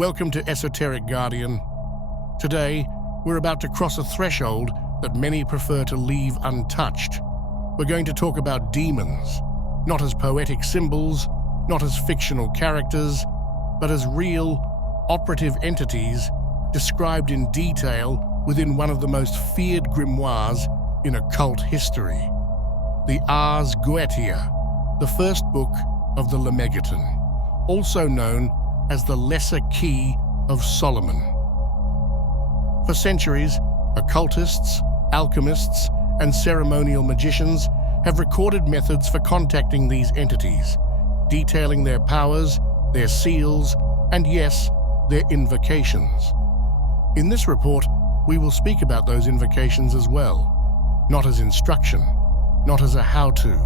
Welcome to Esoteric Guardian. Today, we're about to cross a threshold that many prefer to leave untouched. We're going to talk about demons, not as poetic symbols, not as fictional characters, but as real, operative entities described in detail within one of the most feared grimoires in occult history, the Ars Goetia, the first book of the Lemegeton, also known as the Lesser Key of Solomon. For centuries, occultists, alchemists, and ceremonial magicians have recorded methods for contacting these entities, detailing their powers, their seals, and yes, their invocations. In this report, we will speak about those invocations as well, not as instruction, not as a how-to,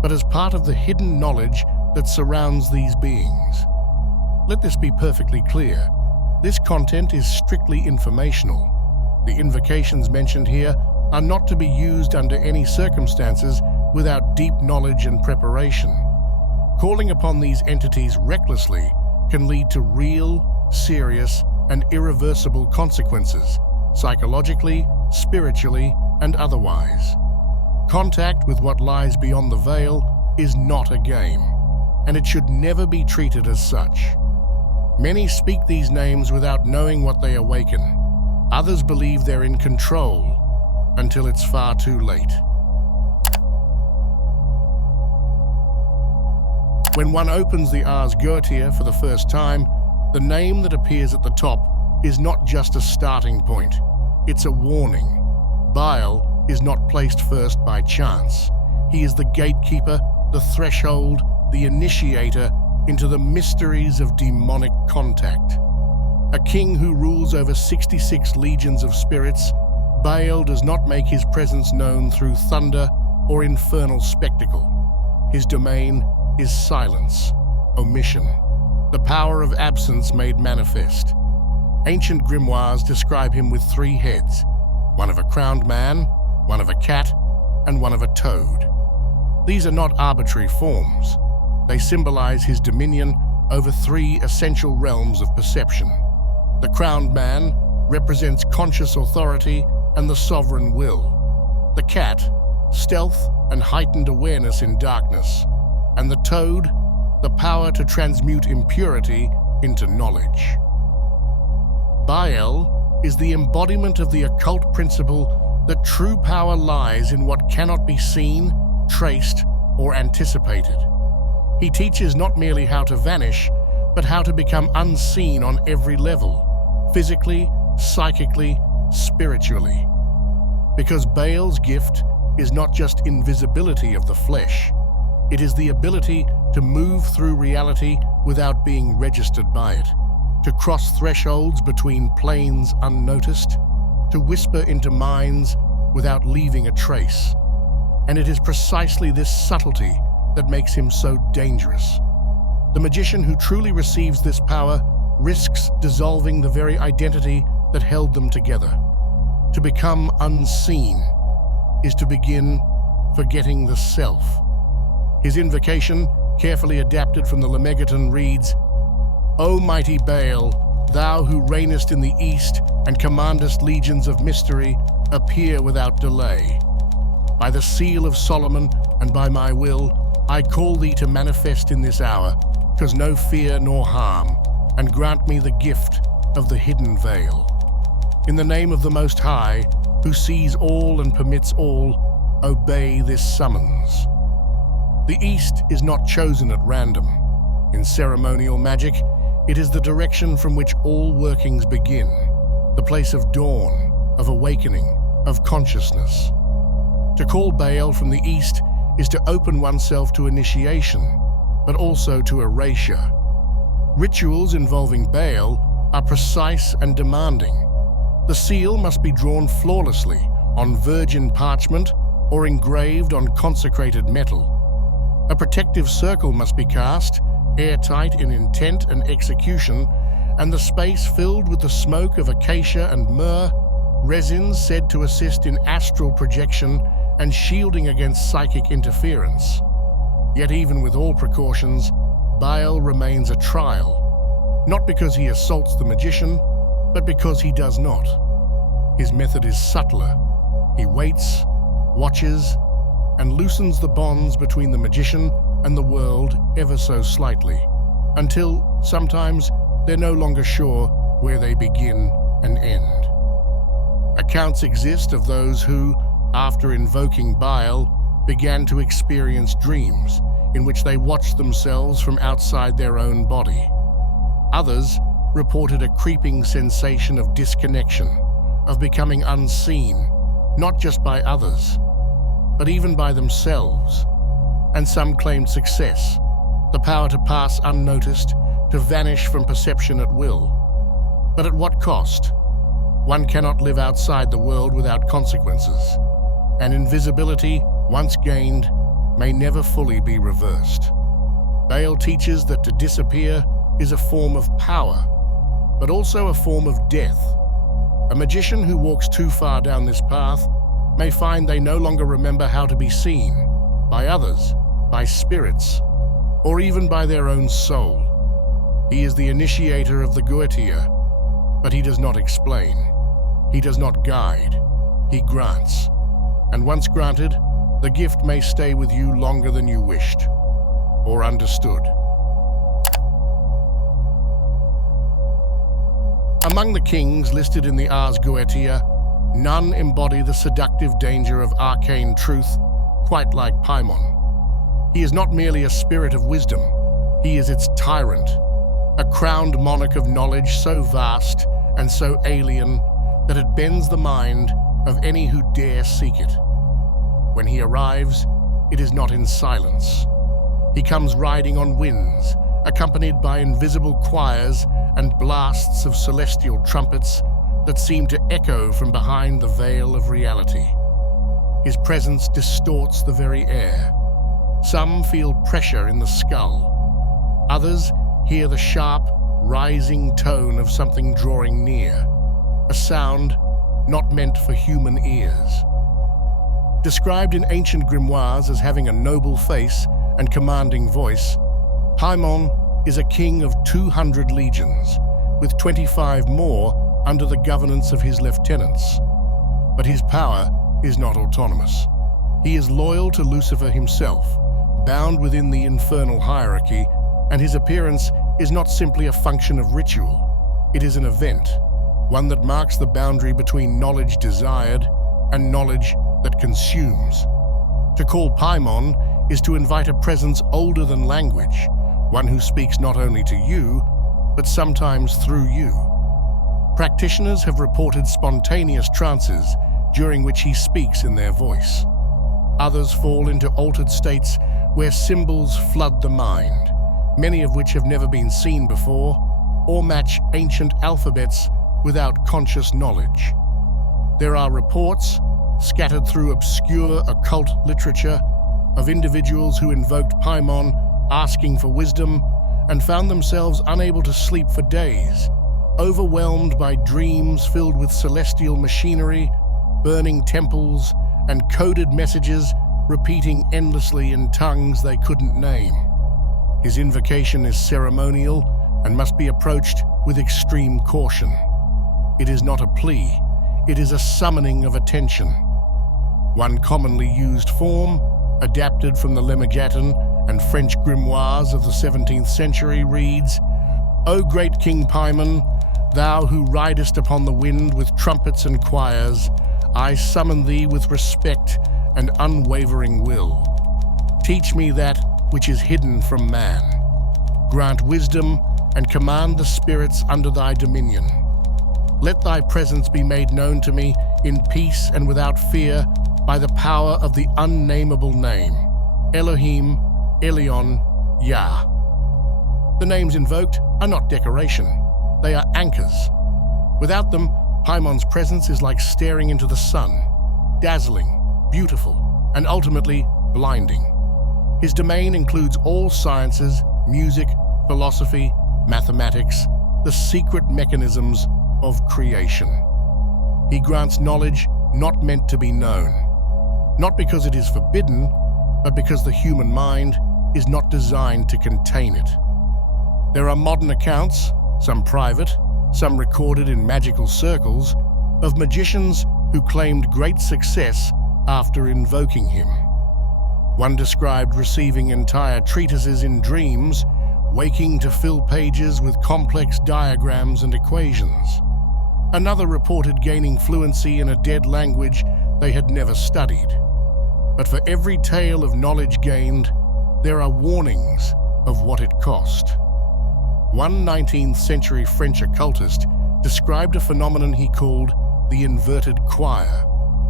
but as part of the hidden knowledge that surrounds these beings. Let this be perfectly clear. This content is strictly informational. The invocations mentioned here are not to be used under any circumstances without deep knowledge and preparation. Calling upon these entities recklessly can lead to real, serious, and irreversible consequences, psychologically, spiritually, and otherwise. Contact with what lies beyond the veil is not a game, and it should never be treated as such. Many speak these names without knowing what they awaken. Others believe they're in control until it's far too late. When one opens the Ars Goetia for the first time, the name that appears at the top is not just a starting point, it's a warning. Bael is not placed first by chance. He is the gatekeeper, the threshold, the initiator into the mysteries of demonic contact. A king who rules over 66 legions of spirits, Bael does not make his presence known through thunder or infernal spectacle. His domain is silence, omission, the power of absence made manifest. Ancient grimoires describe him with 3 heads, one of a crowned man, one of a cat, and one of a toad. These are not arbitrary forms. They symbolize his dominion over 3 essential realms of perception. The crowned man represents conscious authority and the sovereign will. The cat, stealth and heightened awareness in darkness. And the toad, the power to transmute impurity into knowledge. Bael is the embodiment of the occult principle that true power lies in what cannot be seen, traced, or anticipated. He teaches not merely how to vanish, but how to become unseen on every level, physically, psychically, spiritually. Because Bael's gift is not just invisibility of the flesh, it is the ability to move through reality without being registered by it, to cross thresholds between planes unnoticed, to whisper into minds without leaving a trace. And it is precisely this subtlety that makes him so dangerous. The magician who truly receives this power risks dissolving the very identity that held them together. To become unseen is to begin forgetting the self. His invocation, carefully adapted from the Lemegeton, reads, "O mighty Bael, thou who reignest in the east and commandest legions of mystery, appear without delay. By the seal of Solomon and by my will, I call thee to manifest in this hour, cause no fear nor harm, and grant me the gift of the hidden veil. In the name of the Most High, who sees all and permits all, obey this summons." The East is not chosen at random. In ceremonial magic, it is the direction from which all workings begin, the place of dawn, of awakening, of consciousness. To call Bael from the East is to open oneself to initiation, but also to erasure. Rituals involving Bael are precise and demanding. The seal must be drawn flawlessly on virgin parchment or engraved on consecrated metal. A protective circle must be cast, airtight in intent and execution, and the space filled with the smoke of acacia and myrrh, resins said to assist in astral projection and shielding against psychic interference. Yet even with all precautions, Bael remains a trial. not because he assaults the magician, but because he does not. His method is subtler. He waits, watches, and loosens the bonds between the magician and the world ever so slightly, until sometimes they're no longer sure where they begin and end. Accounts exist of those who, after invoking Bael, began to experience dreams in which they watched themselves from outside their own body. Others reported a creeping sensation of disconnection, of becoming unseen, not just by others, but even by themselves. And some claimed success, the power to pass unnoticed, to vanish from perception at will. But at what cost? One cannot live outside the world without consequences, and invisibility, once gained, may never fully be reversed. Bael teaches that to disappear is a form of power, but also a form of death. A magician who walks too far down this path may find they no longer remember how to be seen, by others, by spirits, or even by their own soul. He is the initiator of the Goetia, but he does not explain. He does not guide. He grants. And once granted, the gift may stay with you longer than you wished, or understood. Among the kings listed in the Ars Goetia, none embody the seductive danger of arcane truth quite like Paimon. He is not merely a spirit of wisdom, he is its tyrant, a crowned monarch of knowledge so vast and so alien that it bends the mind of any who dare seek it. When he arrives, it is not in silence. He comes riding on winds, accompanied by invisible choirs and blasts of celestial trumpets that seem to echo from behind the veil of reality. His presence distorts the very air. Some feel pressure in the skull. Others hear the sharp, rising tone of something drawing near, a sound not meant for human ears. Described in ancient grimoires as having a noble face and commanding voice, Paimon is a king of 200 legions, with 25 more under the governance of his lieutenants. But his power is not autonomous. He is loyal to Lucifer himself, bound within the infernal hierarchy, and his appearance is not simply a function of ritual. It is an event, one that marks the boundary between knowledge desired and knowledge that consumes. To call Paimon is to invite a presence older than language, one who speaks not only to you, but sometimes through you. Practitioners have reported spontaneous trances during which he speaks in their voice. Others fall into altered states where symbols flood the mind, many of which have never been seen before, or match ancient alphabets without conscious knowledge. There are reports, scattered through obscure occult literature, of individuals who invoked Paimon asking for wisdom and found themselves unable to sleep for days, overwhelmed by dreams filled with celestial machinery, burning temples, and coded messages repeating endlessly in tongues they couldn't name. His invocation is ceremonial and must be approached with extreme caution. It is not a plea, it is a summoning of attention. One commonly used form, adapted from the Lemegeton and French grimoires of the 17th century, reads, "O great King Paimon, thou who ridest upon the wind with trumpets and choirs, I summon thee with respect and unwavering will. Teach me that which is hidden from man. Grant wisdom and command the spirits under thy dominion. Let thy presence be made known to me in peace and without fear by the power of the unnameable name, Elohim, Elion, Yah." The names invoked are not decoration, they are anchors. Without them, Paimon's presence is like staring into the sun, dazzling, beautiful, and ultimately blinding. His domain includes all sciences, music, philosophy, mathematics, the secret mechanisms of creation. He grants knowledge not meant to be known, not because it is forbidden, but because the human mind is not designed to contain it. There are modern accounts, some private, some recorded in magical circles, of magicians who claimed great success after invoking him. One described receiving entire treatises in dreams, waking to fill pages with complex diagrams and equations. Another reported gaining fluency in a dead language they had never studied. But for every tale of knowledge gained, there are warnings of what it cost. One 19th century French occultist described a phenomenon he called the inverted choir,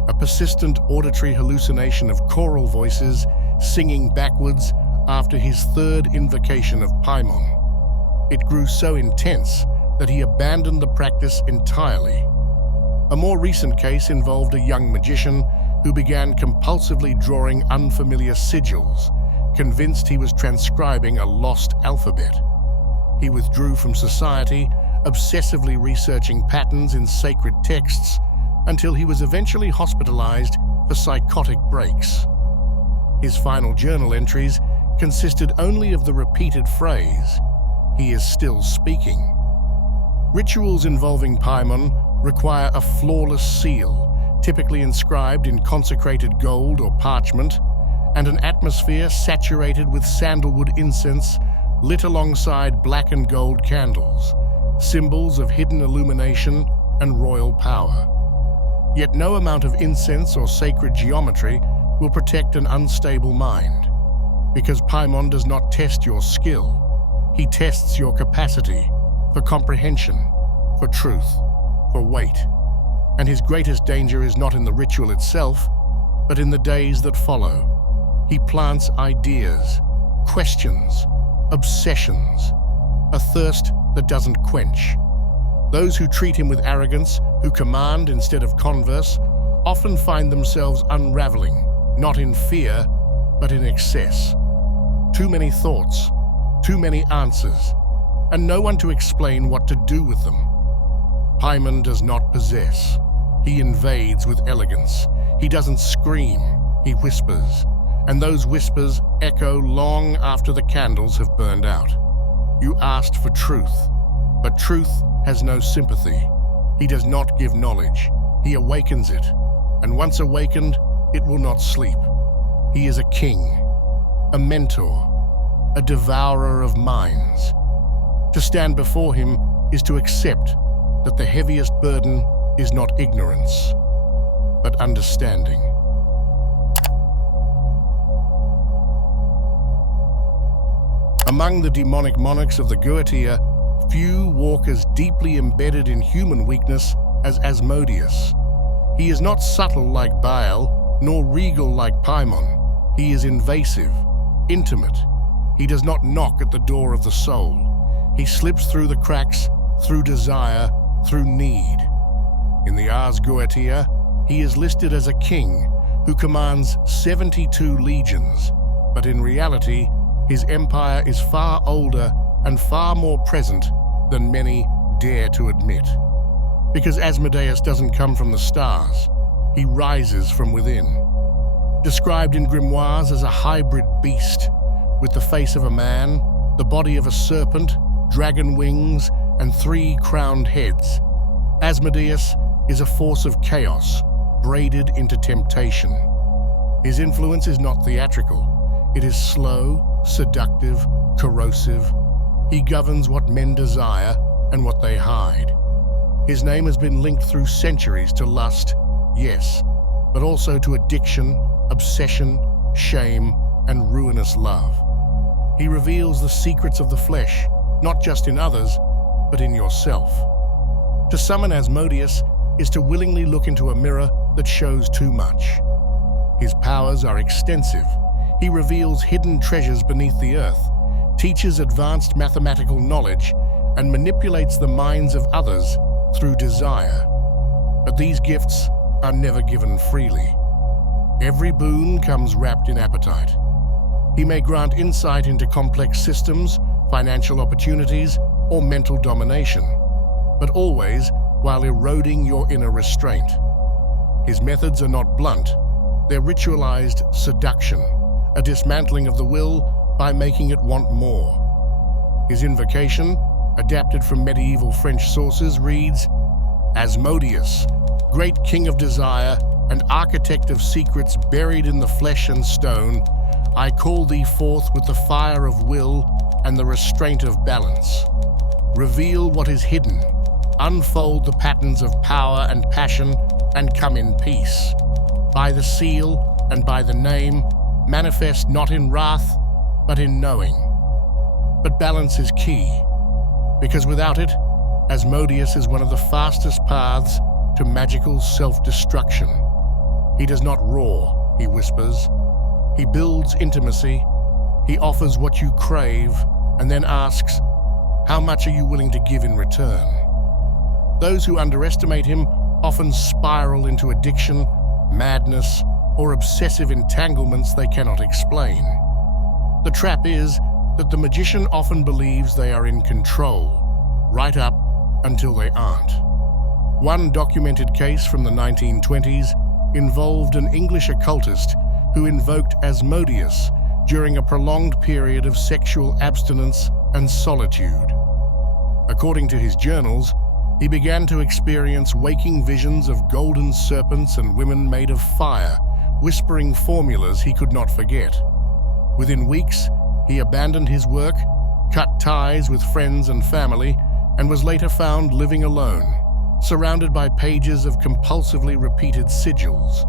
a persistent auditory hallucination of choral voices singing backwards after his third invocation of Paimon. It grew so intense that he abandoned the practice entirely. A more recent case involved a young magician who began compulsively drawing unfamiliar sigils, convinced he was transcribing a lost alphabet. He withdrew from society, obsessively researching patterns in sacred texts, until he was eventually hospitalized for psychotic breaks. His final journal entries consisted only of the repeated phrase, "He is still speaking." Rituals involving Paimon require a flawless seal, typically inscribed in consecrated gold or parchment, and an atmosphere saturated with sandalwood incense lit alongside black and gold candles, symbols of hidden illumination and royal power. Yet no amount of incense or sacred geometry will protect an unstable mind, because Paimon does not test your skill. He tests your capacity for comprehension, for truth, for weight. And his greatest danger is not in the ritual itself, but in the days that follow. He plants ideas, questions, obsessions, a thirst that doesn't quench. Those who treat him with arrogance, who command instead of converse, often find themselves unraveling, not in fear, but in excess. Too many thoughts, too many answers, and no one to explain what to do with them. Paimon does not possess. He invades with elegance. He doesn't scream, he whispers, and those whispers echo long after the candles have burned out. You asked for truth, but truth has no sympathy. He does not give knowledge. He awakens it, and once awakened, it will not sleep. He is a king, a mentor, a devourer of minds. To stand before him is to accept that the heaviest burden is not ignorance, but understanding. Among the demonic monarchs of the Goetia, few walk as deeply embedded in human weakness as Asmodeus. He is not subtle like Bael, nor regal like Paimon. He is invasive, intimate. He does not knock at the door of the soul. He slips through the cracks, through desire, through need. In the Ars Goetia, he is listed as a king who commands 72 legions, but in reality, his empire is far older and far more present than many dare to admit. Because Asmodeus doesn't come from the stars, he rises from within. Described in grimoires as a hybrid beast, with the face of a man, the body of a serpent, dragon wings, and 3 crowned heads, Asmodeus is a force of chaos, braided into temptation. His influence is not theatrical. It is slow, seductive, corrosive. He governs what men desire and what they hide. His name has been linked through centuries to lust, yes, but also to addiction, obsession, shame, and ruinous love. He reveals the secrets of the flesh, not just in others, but in yourself. To summon Asmodeus is to willingly look into a mirror that shows too much. His powers are extensive. He reveals hidden treasures beneath the earth, teaches advanced mathematical knowledge, and manipulates the minds of others through desire. But these gifts are never given freely. Every boon comes wrapped in appetite. He may grant insight into complex systems, financial opportunities, or mental domination, but always while eroding your inner restraint. His methods are not blunt. They're ritualized seduction, a dismantling of the will by making it want more. His invocation, adapted from medieval French sources, reads, Asmodeus, great king of desire and architect of secrets buried in the flesh and stone, I call thee forth with the fire of will and the restraint of balance. Reveal what is hidden, unfold the patterns of power and passion, and come in peace. By the seal and by the name, manifest not in wrath, but in knowing. But balance is key, because without it, Asmodeus is one of the fastest paths to magical self-destruction. He does not roar, he whispers. He builds intimacy. He offers what you crave, and then asks, how much are you willing to give in return? Those who underestimate him often spiral into addiction, madness, or obsessive entanglements they cannot explain. The trap is that the magician often believes they are in control, right up until they aren't. One documented case from the 1920s involved an English occultist who invoked Asmodeus during a prolonged period of sexual abstinence and solitude. According to his journals, he began to experience waking visions of golden serpents and women made of fire, whispering formulas he could not forget. Within weeks, he abandoned his work, cut ties with friends and family, and was later found living alone, surrounded by pages of compulsively repeated sigils,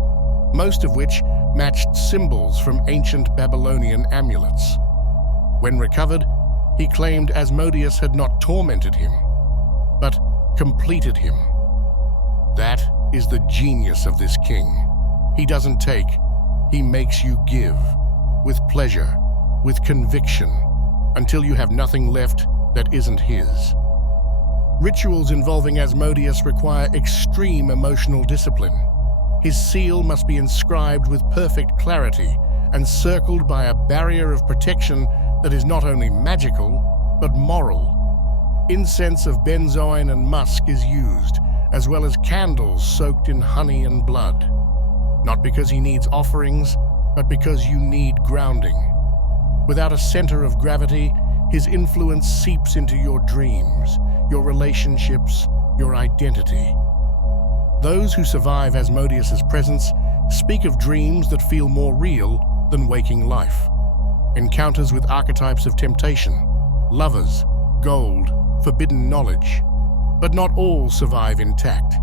most of which matched symbols from ancient Babylonian amulets. When recovered, he claimed Asmodeus had not tormented him, but completed him. That is the genius of this king. He doesn't take, he makes you give, with pleasure, with conviction, until you have nothing left that isn't his. Rituals involving Asmodeus require extreme emotional discipline. His seal must be inscribed with perfect clarity and circled by a barrier of protection that is not only magical, but moral. Incense of benzoin and musk is used, as well as candles soaked in honey and blood. Not because he needs offerings, but because you need grounding. Without a center of gravity, his influence seeps into your dreams, your relationships, your identity. Those who survive Asmodeus's presence speak of dreams that feel more real than waking life. Encounters with archetypes of temptation, lovers, gold, forbidden knowledge. But not all survive intact.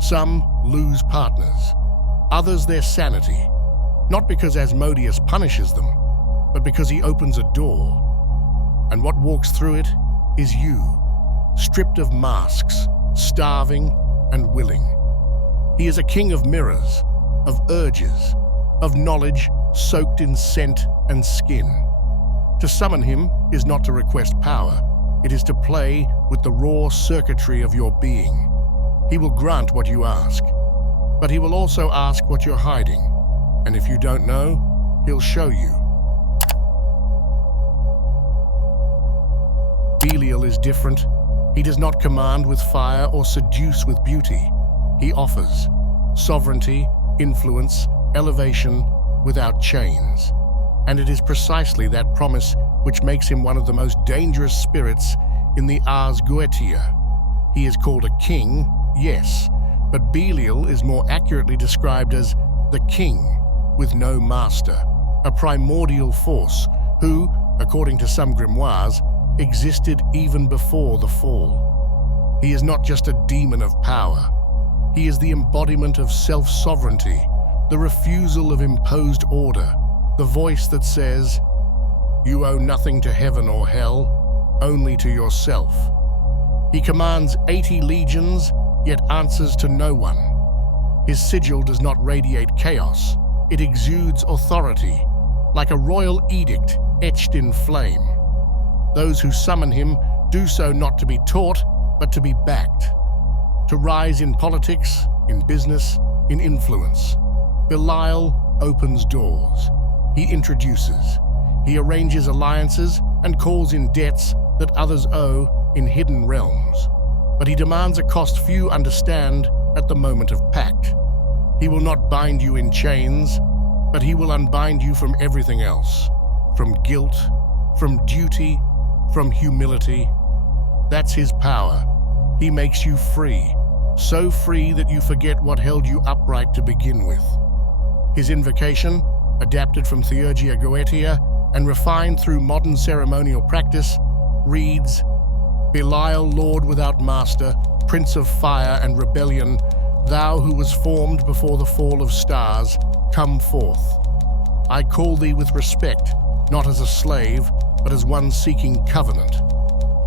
Some lose partners, others their sanity, not because Asmodeus punishes them, but because he opens a door. And what walks through it is you, stripped of masks, starving and willing. He is a king of mirrors, of urges, of knowledge soaked in scent and skin. To summon him is not to request power, it is to play with the raw circuitry of your being. He will grant what you ask, but he will also ask what you're hiding. And if you don't know, he'll show you. Belial is different. He does not command with fire or seduce with beauty. He offers sovereignty, influence, elevation without chains. And it is precisely that promise which makes him one of the most dangerous spirits in the Ars Goetia. He is called a king, yes, but Belial is more accurately described as the king with no master, a primordial force who, according to some grimoires, existed even before the fall. He is not just a demon of power. He is the embodiment of self-sovereignty, the refusal of imposed order, the voice that says, "You owe nothing to heaven or hell, only to yourself." He commands 80 legions, yet answers to no one. His sigil does not radiate chaos. It exudes authority, like a royal edict etched in flame. Those who summon him do so not to be taught, but to be backed. To rise in politics, in business, in influence. Belial opens doors. He introduces. He arranges alliances and calls in debts that others owe in hidden realms. But he demands a cost few understand at the moment of pact. He will not bind you in chains, but he will unbind you from everything else. From guilt, from duty, from humility. That's his power. He makes you free, so free that you forget what held you upright to begin with. His invocation, adapted from Ars Goetia and refined through modern ceremonial practice, reads, Belial, Lord without master, Prince of fire and rebellion, thou who was formed before the fall of stars, come forth. I call thee with respect, not as a slave, but as one seeking covenant.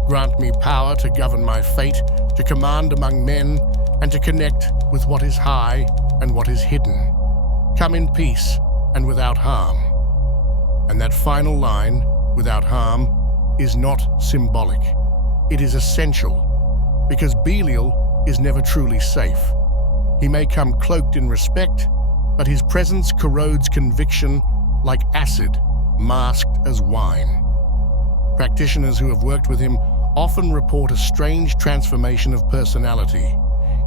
Grant me power to govern my fate, to command among men, and to connect with what is high and what is hidden. Come in peace and without harm. And that final line, without harm, is not symbolic. It is essential, because Belial is never truly safe. He may come cloaked in respect, but his presence corrodes conviction like acid masked as wine. Practitioners who have worked with him often report a strange transformation of personality,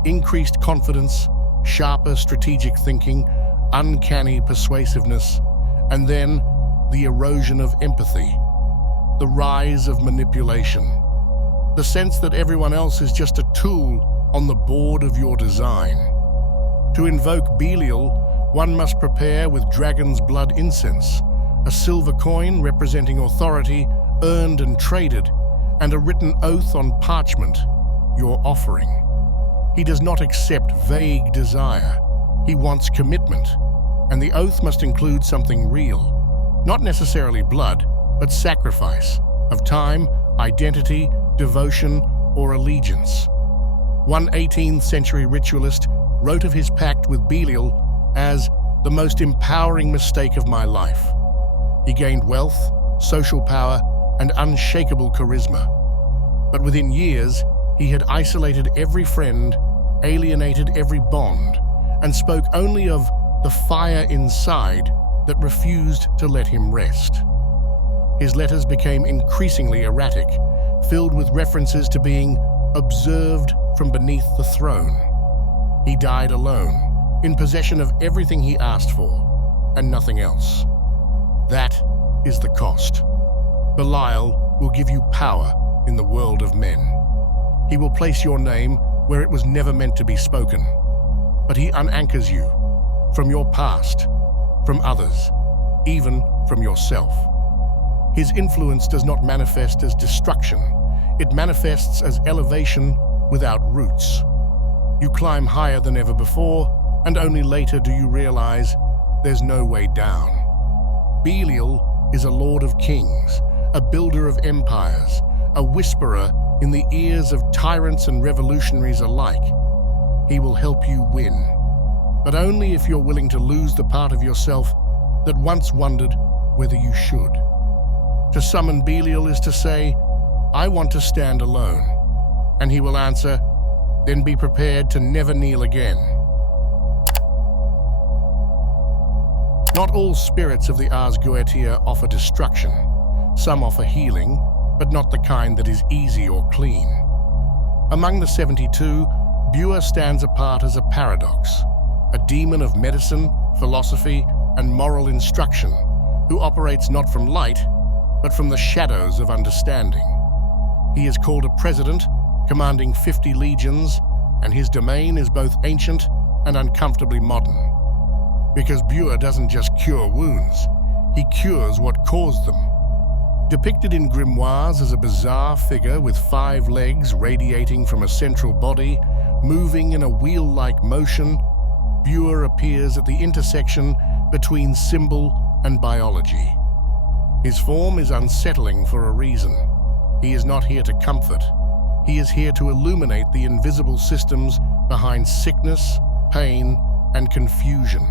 increased confidence, sharper strategic thinking, uncanny persuasiveness, and then the erosion of empathy, the rise of manipulation, the sense that everyone else is just a tool on the board of your design. To invoke Belial, one must prepare with dragon's blood incense, a silver coin representing authority earned and traded, and a written oath on parchment, your offering. He does not accept vague desire. He wants commitment, and the oath must include something real, not necessarily blood, but sacrifice of time, identity, devotion, or allegiance. One 18th century ritualist wrote of his pact with Belial as the most empowering mistake of my life. He gained wealth, social power, and unshakable charisma. But within years, he had isolated every friend, alienated every bond, and spoke only of the fire inside that refused to let him rest. His letters became increasingly erratic, filled with references to being observed from beneath the throne. He died alone, in possession of everything he asked for, and nothing else. That is the cost. Belial will give you power in the world of men. He will place your name where it was never meant to be spoken, but he unanchors you from your past, from others, even from yourself. His influence does not manifest as destruction. It manifests as elevation without roots. You climb higher than ever before, and only later do you realize there's no way down. Belial is a lord of kings, a builder of empires, a whisperer in the ears of tyrants and revolutionaries alike. He will help you win, but only if you're willing to lose the part of yourself that once wondered whether you should. To summon Belial is to say, I want to stand alone. And he will answer, then be prepared to never kneel again. Not all spirits of the Ars Goetia offer destruction. Some offer healing, but not the kind that is easy or clean. Among the 72, Buer stands apart as a paradox, a demon of medicine, philosophy, and moral instruction, who operates not from light, but from the shadows of understanding. He is called a president, commanding 50 legions, and his domain is both ancient and uncomfortably modern. Because Buer doesn't just cure wounds, he cures what caused them. Depicted in grimoires as a bizarre figure with 5 legs radiating from a central body, moving in a wheel-like motion, Buer appears at the intersection between symbol and biology. His form is unsettling for a reason. He is not here to comfort. He is here to illuminate the invisible systems behind sickness, pain, and confusion.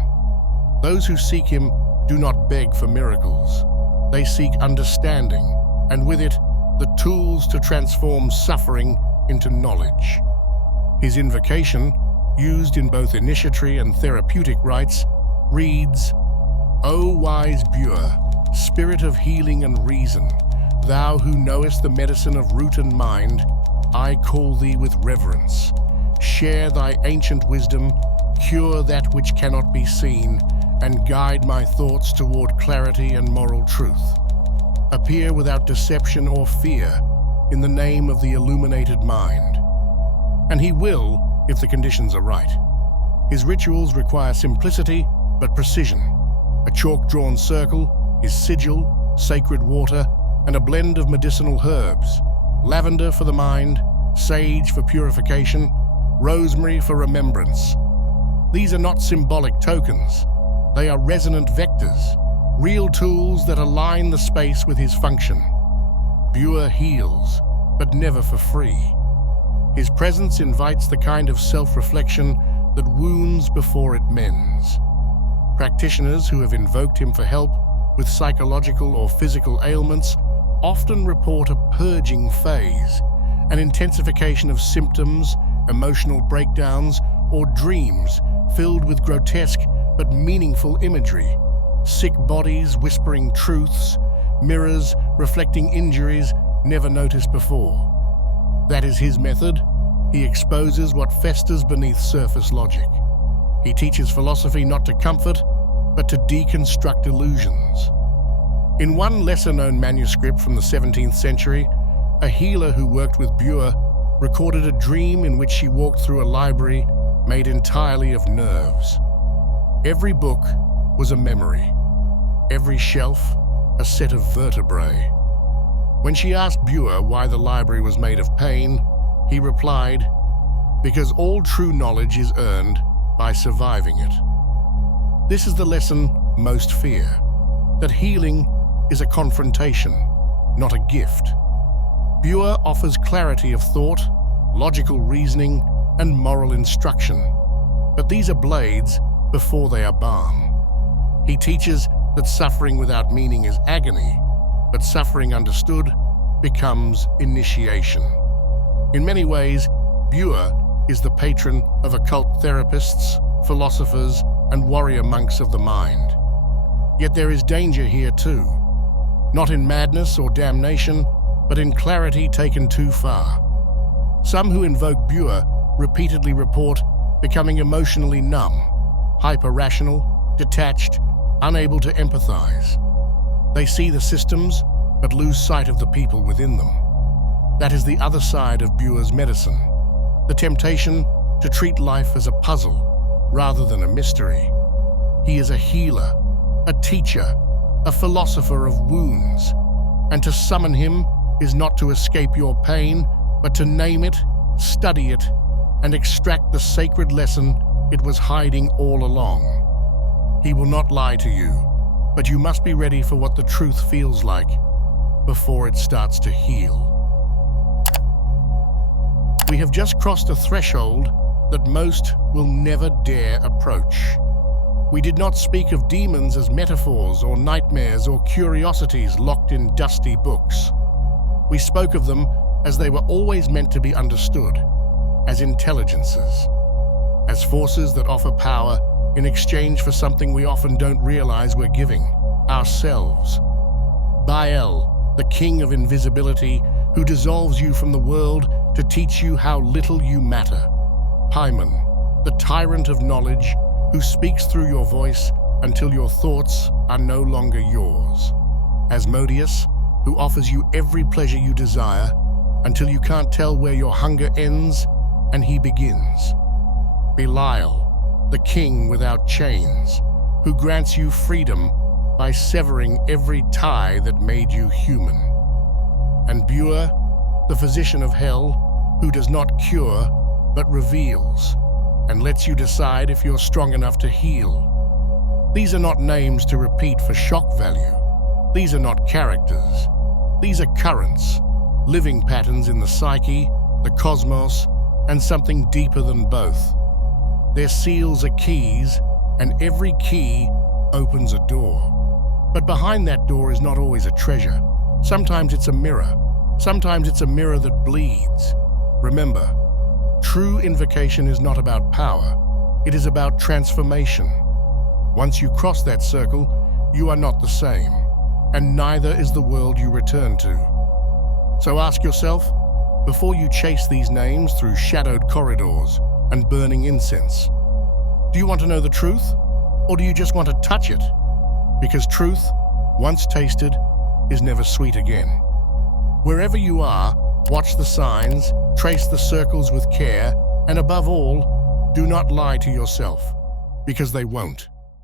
Those who seek him do not beg for miracles. They seek understanding, and with it, the tools to transform suffering into knowledge. His invocation, used in both initiatory and therapeutic rites, reads, O wise Buer, spirit of healing and reason, thou who knowest the medicine of root and mind, I call thee with reverence. Share thy ancient wisdom, cure that which cannot be seen, and guide my thoughts toward clarity and moral truth. Appear without deception or fear, in the name of the illuminated mind. And he will, if the conditions are right. His rituals require simplicity but precision. A chalk-drawn circle, his sigil, sacred water, and a blend of medicinal herbs. Lavender for the mind, sage for purification, rosemary for remembrance. These are not symbolic tokens. They are resonant vectors, real tools that align the space with his function. Buer heals, but never for free. His presence invites the kind of self-reflection that wounds before it mends. Practitioners who have invoked him for help with psychological or physical ailments often report a purging phase, an intensification of symptoms, emotional breakdowns, or dreams filled with grotesque but meaningful imagery. Sick bodies whispering truths, mirrors reflecting injuries never noticed before. That is his method. He exposes what festers beneath surface logic. He teaches philosophy not to comfort, but to deconstruct illusions. In one lesser-known manuscript from the 17th century, a healer who worked with Buer recorded a dream in which she walked through a library made entirely of nerves. Every book was a memory, every shelf a set of vertebrae. When she asked Buer why the library was made of pain, he replied, "Because all true knowledge is earned by surviving it." This is the lesson most fear, that healing is a confrontation, not a gift. Buer offers clarity of thought, logical reasoning, and moral instruction. But these are blades before they are balm. He teaches that suffering without meaning is agony, but suffering understood becomes initiation. In many ways, Buer is the patron of occult therapists, philosophers, and warrior monks of the mind. Yet there is danger here too, not in madness or damnation, but in clarity taken too far. Some who invoke Buer repeatedly report becoming emotionally numb, hyper-rational, detached, unable to empathize. They see the systems, but lose sight of the people within them. That is the other side of Buer's medicine, the temptation to treat life as a puzzle rather than a mystery. He is a healer, a teacher, a philosopher of wounds, and to summon him is not to escape your pain, but to name it, study it, and extract the sacred lesson it was hiding all along. He will not lie to you, but you must be ready for what the truth feels like before it starts to heal. We have just crossed a threshold that most will never dare approach. We did not speak of demons as metaphors or nightmares or curiosities locked in dusty books. We spoke of them as they were always meant to be understood, as intelligences, as forces that offer power in exchange for something we often don't realize we're giving, ourselves. Bael, the king of invisibility, who dissolves you from the world to teach you how little you matter. Paimon, the tyrant of knowledge, who speaks through your voice until your thoughts are no longer yours. Asmodeus, who offers you every pleasure you desire until you can't tell where your hunger ends and he begins. Belial, the king without chains, who grants you freedom by severing every tie that made you human. And Buer, the physician of hell, who does not cure but reveals and lets you decide if you're strong enough to heal. These are not names to repeat for shock value. These are not characters. These are currents, living patterns in the psyche, the cosmos, and something deeper than both. Their seals are keys, and every key opens a door. But behind that door is not always a treasure. Sometimes it's a mirror. Sometimes it's a mirror that bleeds. Remember, true invocation is not about power. It is about transformation. Once you cross that circle, you are not the same, and neither is the world you return to. So ask yourself, before you chase these names through shadowed corridors and burning incense, do you want to know the truth, or do you just want to touch it? Because truth, once tasted, is never sweet again. Wherever you are, Watch the signs, trace the circles with care, and above all, do not lie to yourself, because they won't.